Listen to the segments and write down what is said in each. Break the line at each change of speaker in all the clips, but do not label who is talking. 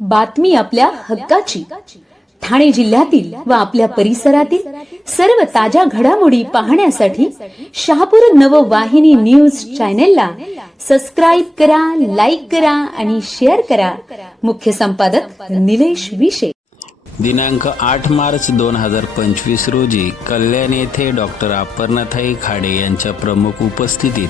बातमी आपल्या हक्काची. ठाणे जिल्ह्यातील व आपल्या परिसरातील सर्व ताज्या घडामोडी पाहण्यासाठी शहापूर नववाहिनी न्यूज चॅनेलला सबस्क्राईब करा लाईक करा आणि शेअर करा. मुख्य संपादक निलेश विशे.
दिनांक आठ मार्च दोन हजार पंचवीस रोजी कल्याण येथे डॉक्टर अपर्णाथाई खाडे यांच्या प्रमुख उपस्थितीत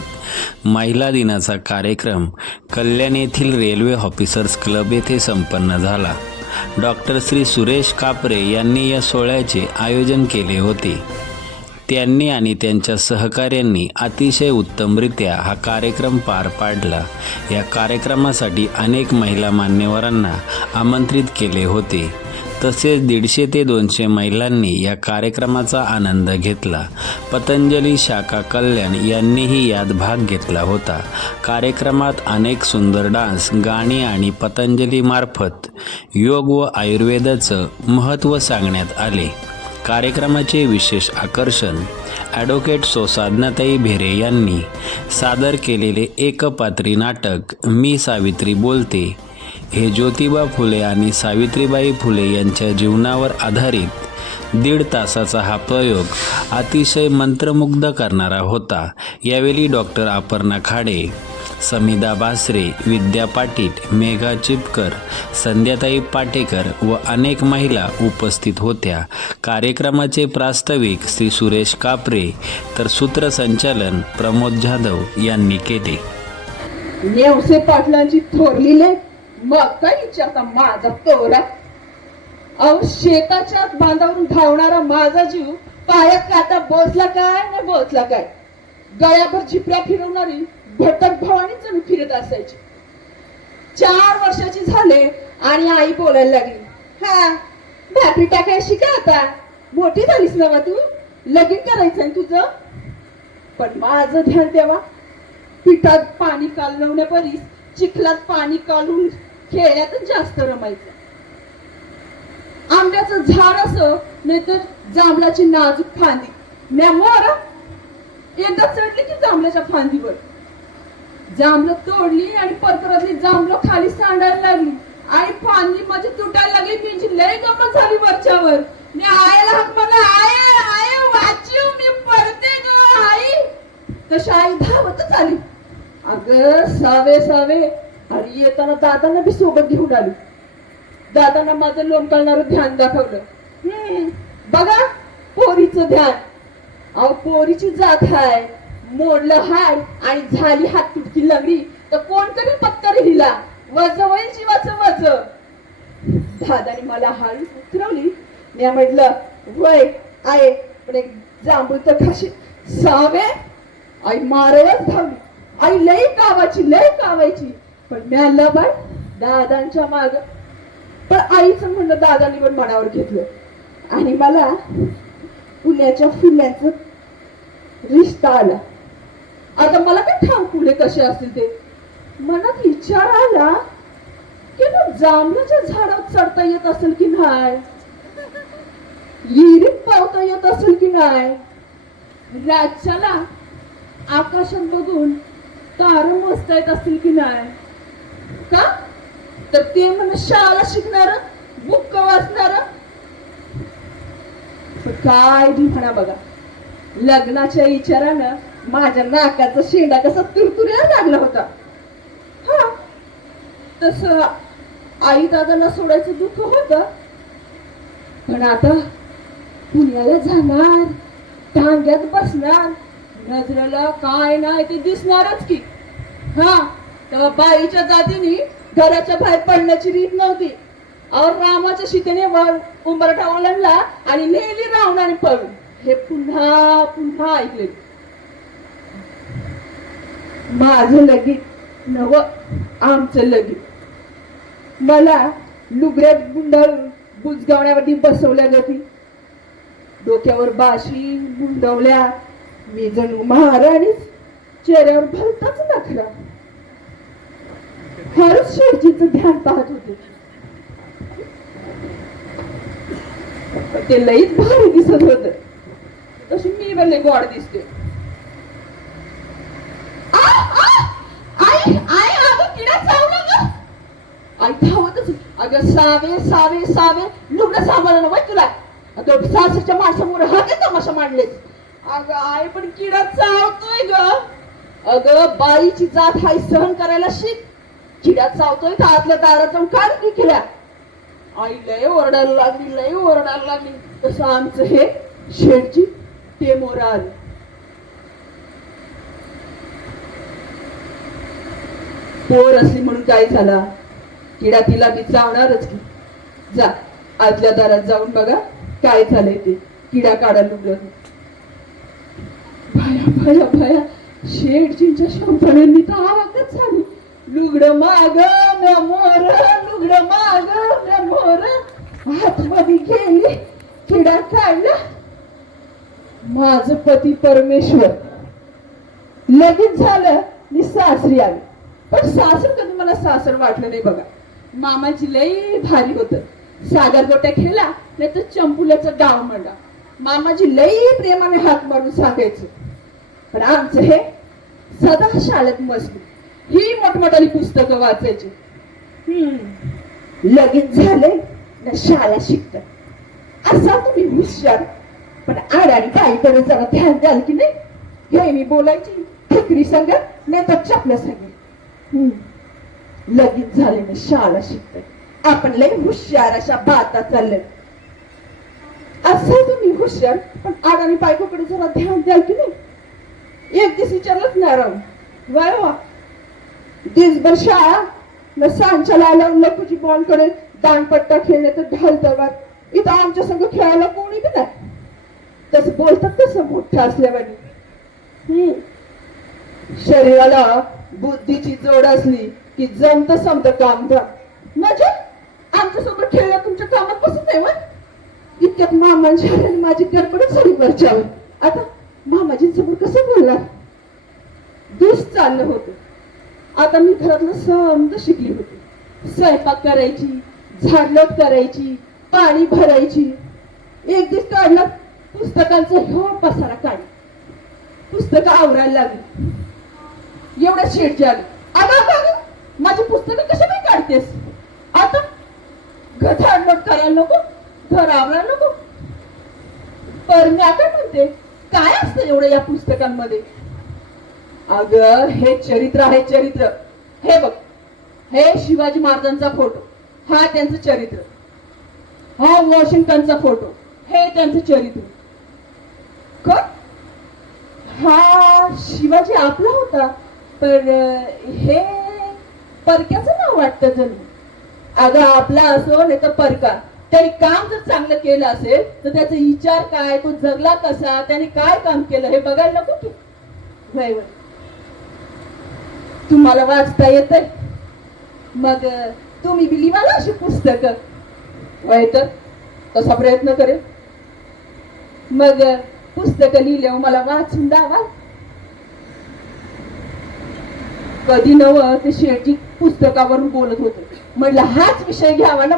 महिला दिनाचा कार्यक्रम कल्याण येथील रेल्वे ऑफिसर्स क्लब येथे संपन्न झाला. डॉक्टर श्री सुरेश कापरे यांनी या सोहळ्याचे आयोजन केले होते. त्यांनी आणि त्यांच्या सहकाऱ्यांनी अतिशय उत्तमरित्या हा कार्यक्रम पार पाडला. या कार्यक्रमासाठी अनेक महिला मान्यवरांना आमंत्रित केले होते. तसेच दीडशे ते दोनशे महिलांनी या कार्यक्रमाचा आनंद घेतला. पतंजली शाखा कल्याण यांनीही यात भाग घेतला होता. कार्यक्रमात अनेक सुंदर डान्स गाणी आणि पतंजलीमार्फत योग व आयुर्वेदाचं महत्त्व सांगण्यात आले. कार्यक्रमाचे विशेष आकर्षण ॲडव्होकेट सोसाधनाताई भेरे यांनी सादर केलेले एकपात्री नाटक मी सावित्री बोलते. हे ज्योतिबा फुले आणि सावित्रीबाई फुले यांच्या जीवनावर आधारित दीड तासाचा हा प्रयोग अतिशय मंत्रमुग्ध करणारा होता. यावेळी डॉक्टर अपर्णा खाडे समिदा बासरे विद्या पाटील मेघा चिपकर संध्याताई पाटेकर व अनेक महिला उपस्थित होत्या. कार्यक्रमाचे प्रास्ताविक श्री सुरेश कापरे तर सूत्रसंचालन प्रमोद जाधव यांनी केले.
पाटलांची थोरलीले मग काय विचारता माझा तोरा. अहो शेताच्या बांधावरून धावणारा माझा जीव पायात आता बोचला काय? ना बोचला काय? गळ्याभर झिपऱ्या फिरवणारी भटक भवानी जणू फिरत असायची. चार वर्षाची झाले आणि आई बोलायला लागली हा भाकरी टाकाय शिका आता? मोठी झालीस ना तू? लगीन करायचंय तुझं? पण माझं ध्यान तेव्हा पिठात पाणी कालवण्यापरीस चिखलात पाणी कालून खेळण्यातच जास्त रमायचं. आंब्याचं झाड असं नाहीतर जांभळाची नाजूक फांदी. म्या मोर एकदा चढली की जांभळाच्या फांदीवर. जांभळं तोडली आणि परतरातली जांभळं खाली सांडायला लागली. आणि फांदी माझी तुटायला लागली त्यांची लय गमत झाली वरच्यावर. मी आईला हाक मला आय आय वाचीव मी पडते ग आई. तशी आई धावतच आली. अग सावे सावे आणि येताना दादांना बी सोबत घेऊन आली. दादांना माझं लोंबकळणारं ध्यान दाखवलं. हम्म, बघा पोरीचं ध्यान. अहो पोरीची जात हाय. मोडलं हाय आणि झाली हात तुटकी लगडी. तर कोण तरी पत्तर हिला? वज होईल जीवाचं वज. दादाने मला हळू उतरवली. मी म्हटलं वय आहे पण एक जांभूळ तर खाशी सावे आई मारवच धावली आई लई कावाची लई कावायची. पण मी आलं बाय दादांच्या माग. पण आईचं म्हणणं दादांनी पण मनावर घेतलं. आणि मला पुण्याच्या फुल्याचं रिश्ता आला. आता मला काय ठाव फुले कसे असतील ते? मनात विचार आला की ना जांभळाच्या झाडात चढता येत असेल की नाही? विहिरीत पावता येत असेल की नाही? राज्याला आकाशात बघून तार मस्त येत असतील की नाही? का तर ते म्हण शाळा शिकणार बुक वाचणार. काय म्हणा बघा. लग्नाच्या विचारानं माझ्या नाकाचा शेंडा कसा तुरतुऱ्या लागला होता. हा. तस आई दादाला सोडायचं दुःख होत. पण आता पुण्याला जाणार टांग्यात बसणार नजरेला काय नाही ते दिसणारच की. हा. तेव्हा बाईच्या जातीने घराच्या बाहेर पडण्याची रीत नव्हती. और रामाच्या शितेने वर उंबरठा ओलांडला आणि नेली रावणाने पळून. हे पुन्हा पुन्हा ऐकले. माझं लगीत नव आमचं लगीत. मला लुगड्यात गुंडल बुजगावण्यावरती बसवल्या जाती. डोक्यावर बाशी गुंडवल्या. मी जणू महाराणीच. चेहऱ्यावर भलताच नखरा. फारच शेवटीचं ध्यान पाहत होते. ते लईच भारी दिसत होत. तशी मी पण लई गोड दिसते. आई अगं धावतच अगं सावे सावे सावे लुगडं सांभाळलं ना तुला. अगं सासरच्या माशामुळे हा तमाशा मांडलेस? अगं आई पण किडा चावतोय ग. अगं बाईची जात हाय सहन करायला शिक. चिड्यात चावतोय तर आतल्या दारात जाऊन काढ की आई लय ओरडायला लागली लय ओरडायला लागली. तसं आमचं हे शेडची ते मोरा आली. पोर असली म्हणून काय झाला? किडा तिला मी चावणारच की. जा आजल्या दारात जाऊन बघा काय झालंय ते. किडा काढायला लुगडं भया भया भया. शेडजींच्या शंभरांनी तर आवाजच झाली. लुगड माग न मोर लुगड माग न मोर. आतमध्ये गेली किडा काढला. माझ पती परमेश्वर. लगेच झालं मी सासरी आली. पण सासर कधी मला सासर वाटलं नाही बघा. मामाची लई भारी होत. सागर गोट्या खेळला नाही तर चंपुल्याचा डाव म्हणला. मामाजी लई प्रेमाने हात मारून सांगायचं. पण आमचं हे सदा शाळेत मजबूत ही मोठमोठाली पुस्तकं वाचायची. हम्म. लगीन झाले ना शाळा शिकत असा तुम्ही हुशार पण आड आणि काहीतरी जरा ध्यान द्याल की नाही? हे मी बोलायची ठिकरी सांगत नाही तर चपल्या सांगेल लगीन झाले ना शाळा शिकत आपण लय हुशार अशा बाता चालल्या असं तुम्ही हुशार पण आड आणि बायकोकडे जरा ध्यान द्याल की नाही? एक दिवस विचारलंच नाही वाय वा. दिसभर शाळा न सांच्या लावल्यावर लपूची बॉलकडे दानपट्टा खेळणे तर ढाल इथं आमच्या संग खेळायला कोणी बी नाही। तसं बोलतात तसं मोठं असल्यावानी हम्म. शरीराला बुद्धीची जोड असली की जमत समत काम म्हणजे? आमच्यासोबत खेळणं तुमच्या कामात बसत नाही मग इतक्यात मामांच्या आणि माझी गडबडच झाली वरच्यावर। आता मामाजींसमोर कसं बोलणार? दुस चाललं होतं। आता मी घरातलं समज शिकली होती. स्वयंपाक करायची झाडलोट करायची पाणी भरायची. एक दिवस काढला पुस्तकांचा ह्यो पसारा काढ पुस्तकं आवरायला लागली. एवढ्या शेटची आली अगं अगं, माझी पुस्तकं कशा काय काढतेस? आता घर झाडलोट करायला नको घर आवरायला नको. पर मी आता म्हणते काय असतं एवढं या पुस्तकांमध्ये? अग हे चरित्र आहे चरित्र. हे बघ हे शिवाजी महाराजांचा फोटो. हा त्यांचं चरित्र. हा वॉशिंग्टनचा फोटो. हे त्यांचं चरित्र. कोण? हा शिवाजी आपला होता पर हे परक्याचं नाव वाटतं जणू. अगं आपला असो नाही तर परका. त्याने काम जर चांगलं केलं असेल तर त्याचा विचार काय तो जगला कसा त्याने काय काम केलं हे बघायला नको की. वय वय तुम्हाला वाचता येत मग तुम्ही बी लिहा अशी पुस्तक. वय तर तसा प्रयत्न करेल मग पुस्तक लिहिल्यावर मला वाचून द्यावा कधी नव ते शेवटी पुस्तकावरून बोलत होते. म्हटलं हाच विषय घ्यावा ना.